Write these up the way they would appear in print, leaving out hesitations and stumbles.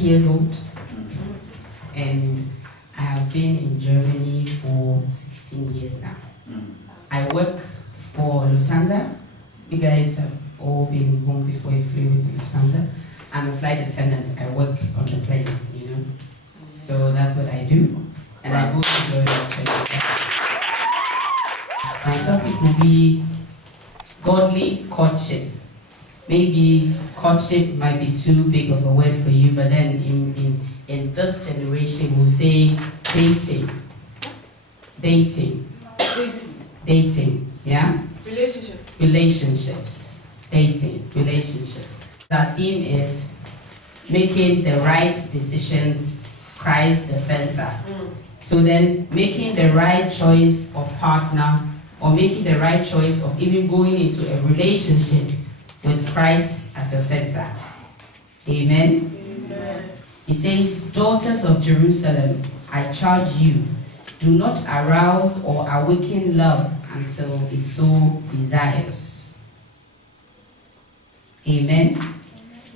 years old, and I have been in Germany for 16 years now. I work for Lufthansa. You guys have all been home before you flew with Lufthansa. I'm a flight attendant. I work on the plane, you know. So that's what I do. And I go to the church. My topic will be godly courtship. Maybe courtship might be too big of a word for you, but then in this generation we'll say dating. Dating, yeah? Relationships. Dating, relationships. Our theme is making the right decisions, Christ the center. So then making the right choice of partner, or making the right choice of even going into a relationship with Christ as your center. Amen? Amen. He says, daughters of Jerusalem, I charge you, do not arouse or awaken love until it so desires. Amen?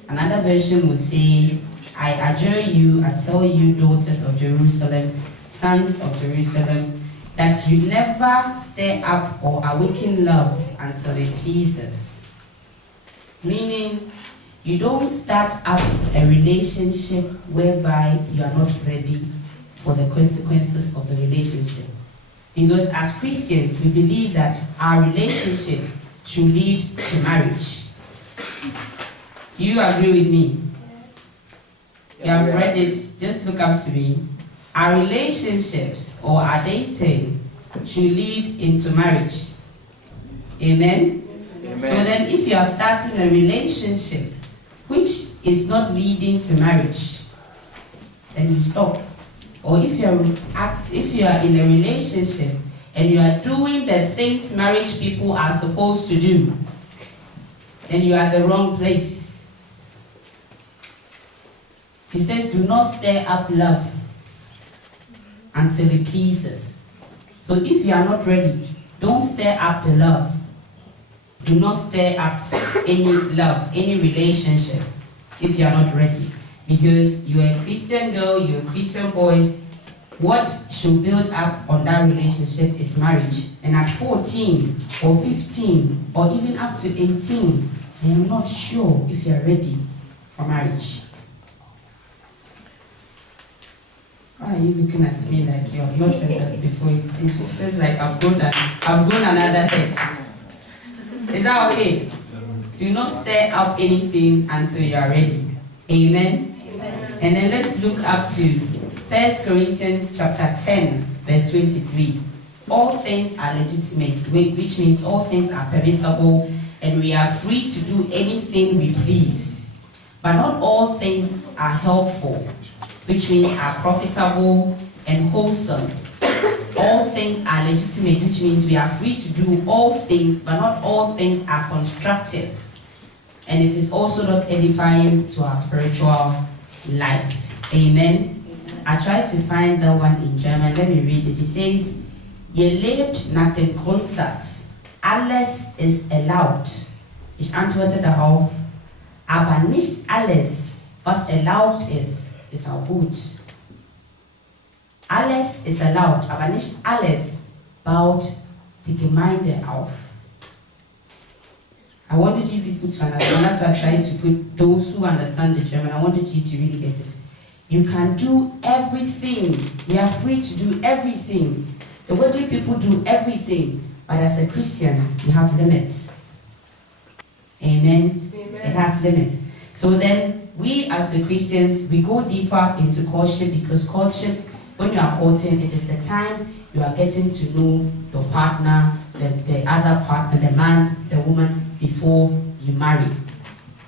Another version will say, I adjure you, I tell you, daughters of Jerusalem, sons of Jerusalem, that you never stir up or awaken love until it pleases. Meaning, you don't start up a relationship whereby you are not ready for the consequences of the relationship. Because as Christians, we believe that our relationship should lead to marriage. Do you agree with me? You have read it, just look up to me. Our relationships or our dating should lead into marriage. Amen? Amen? So then if you are starting a relationship which is not leading to marriage, then you stop. Or if you are in a relationship and you are doing the things marriage people are supposed to do, then you are at the wrong place. He says, do not stir up love until it pleases. So if you are not ready, don't stir up the love. Do not stir up any love, any relationship, if you are not ready. Because you are a Christian girl, you are a Christian boy. What should build up on that relationship is marriage. And at 14 or 15 or even up to 18, I am not sure if you are ready for marriage. Why are you looking at me like you have not heard that before? It feels like I've grown another head. Is that okay? Do not stir up anything until you are ready. Amen? Amen. And then let's look up to 1 Corinthians chapter 10, verse 23. All things are legitimate, which means all things are permissible, and we are free to do anything we please. But not all things are helpful, which means are profitable and wholesome. All things are legitimate, which means we are free to do all things, but not all things are constructive. And it is also not edifying to our spiritual life. Amen? I tried to find that one in German. Let me read it. It says, Ihr lebt nach dem Grundsatz, alles ist erlaubt. Ich antworte darauf, aber nicht alles, was erlaubt ist, ist auch gut. Alles ist erlaubt, aber nicht alles baut die Gemeinde auf. I wanted you people to understand. That's why I tried to put those who understand the German. I wanted you to really get it. You can do everything. We are free to do everything. The worldly people do everything. But as a Christian, you have limits. Amen? Amen. It has limits. So then, we as the Christians, we go deeper into courtship, because courtship, when you are courting, it is the time you are getting to know your partner, the other partner, the man, the woman, before you marry.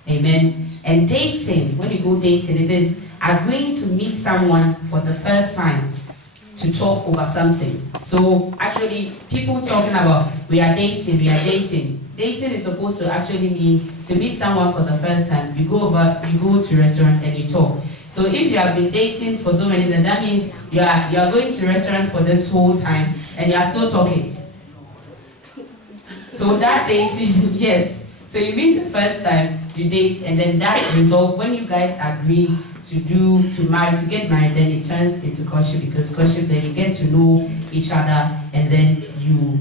Amen. And dating, when you go dating, it is agreeing to meet someone for the first time to talk over something. So actually, people talking about we are dating. Dating is supposed to actually mean to meet someone for the first time. You go to a restaurant and you talk. So if you have been dating for so many, then that means you are going to a restaurant for this whole time and you are still talking. So that dating, yes. So you meet the first time, you date, and then that resolve when you guys agree to get married, then it turns into courtship, because courtship, then you get to know each other, and then you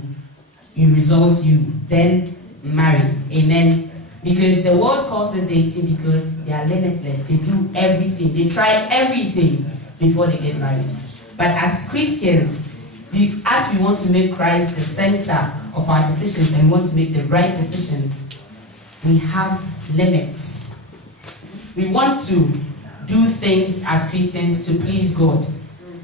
then marry. Amen. Because the world calls it dating because they are limitless. They do everything. They try everything before they get married. But as Christians, as we want to make Christ the center of our decisions and want to make the right decisions, we have limits. We want to do things as Christians to please God.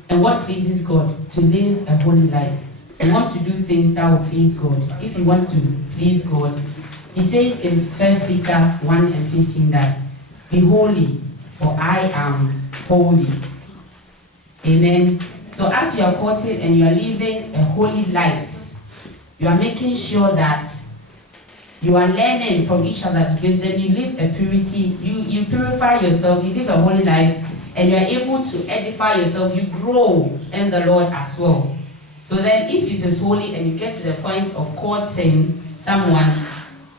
And what pleases God? To live a holy life. We want to do things that will please God. If you want to please God, he says in 1 Peter 1:15 that, be holy, for I am holy. Amen. So as you are courted and you are living a holy life, you are making sure that you are learning from each other, because then you live a purity, you purify yourself, you live a holy life, and you are able to edify yourself, you grow in the Lord as well. So then if it is holy and you get to the point of courting someone,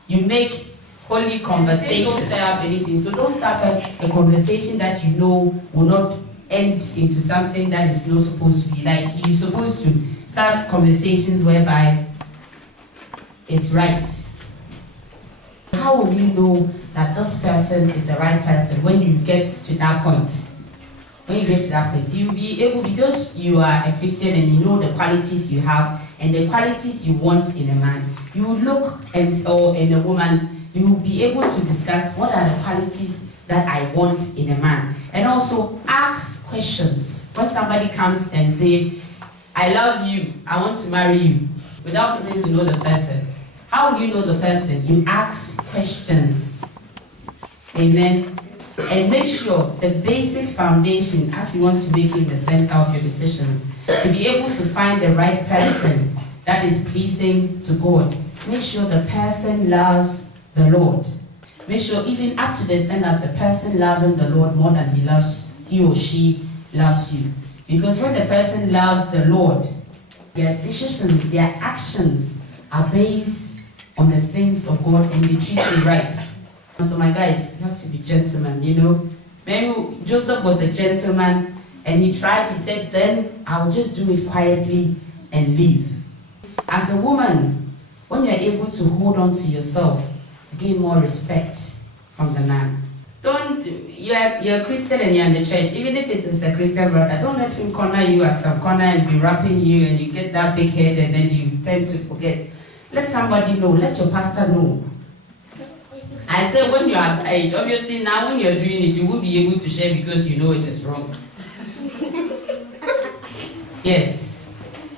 you make holy conversation. Don't stir up anything. So don't start a conversation that you know will not end into something that is not supposed to be. Like, you're supposed to start conversations whereby it's right. How will you know that this person is the right person when you get to that point? When you get to that point, you'll be able, because you are a Christian and you know the qualities you have and the qualities you want in a man, you will look or in a woman, you will be able to discuss what are the qualities that I want in a man. And also ask questions. When somebody comes and say, I love you, I want to marry you, without getting to know the person. How do you know the person? You ask questions. Amen. And make sure the basic foundation, as you want to make him the center of your decisions, to be able to find the right person that is pleasing to God. Make sure the person loves the Lord. Make sure even up to the extent that the person loving the Lord more than he or she loves you. Because when the person loves the Lord, their decisions, their actions are based on the things of God, and they treat you right. So my guys, you have to be gentlemen, you know. Maybe Joseph was a gentleman, and he said, then I'll just do it quietly and leave. As a woman, when you're able to hold on to yourself, gain more respect from the man. You're a Christian and you're in the church, even if it is a Christian brother, don't let him corner you at some corner and be rapping you, and you get that big head and then you tend to forget. Let somebody know, let your pastor know. I said, when you're at age, obviously now when you're doing it, you won't be able to share because you know it is wrong. Yes,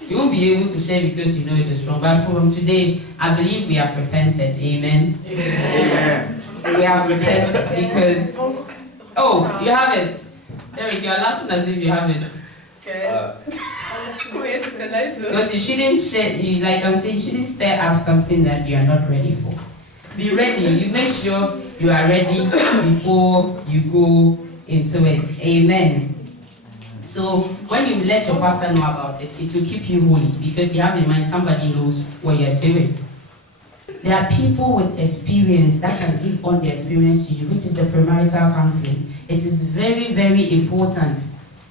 you won't be able to share because you know it is wrong. But from today, I believe we have repented. Amen. Amen. We have repented because, you have it. Eric, you're laughing as if you have it. Because you shouldn't share, like I'm saying, you shouldn't stir up something that you are not ready for. Be ready. You make sure you are ready before you go into it. Amen. So when you let your pastor know about it, it will keep you holy, because you have in mind somebody knows what you're doing. There are people with experience that can give on their experience to you, which is the premarital counseling. It is very, very important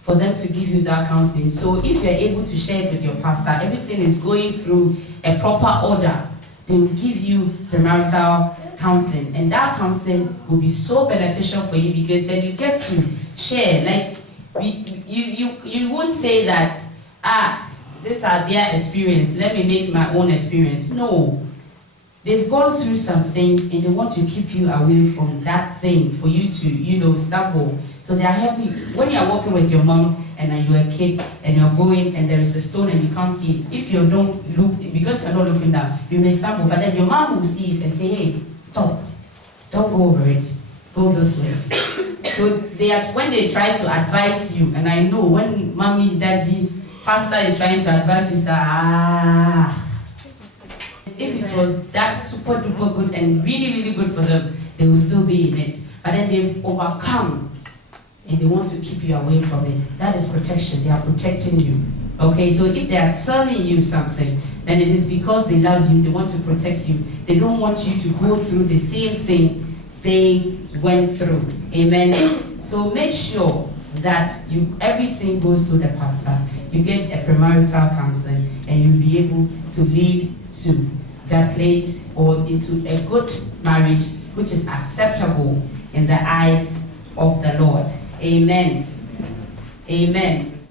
for them to give you that counseling. So if you're able to share it with your pastor, everything is going through a proper order, they will give you premarital counseling. And that counseling will be so beneficial for you, because then you get to share. Like, you won't say that, these are their experience, let me make my own experience. No. They've gone through some things and they want to keep you away from that thing for you to, stumble. So they are helping you. When you are walking with your mom and you're a kid and you're going and there is a stone and you can't see it, if you don't look, because you're not looking down, you may stumble. But then your mom will see it and say, hey, stop. Don't go over it. Go this way. So when they try to advise you, and I know when mommy, daddy, pastor is trying to advise you, say, if it was that super duper good and really, really good for them, they will still be in it. But then they've overcome and they want to keep you away from it. That is protection. They are protecting you. Okay, so if they are telling you something, then it is because they love you, they want to protect you. They don't want you to go through the same thing they went through. Amen. So make sure that everything goes through the pastor. You get a premarital counseling, and you'll be able to lead to that place or into a good marriage which is acceptable in the eyes of the Lord. Amen. Amen.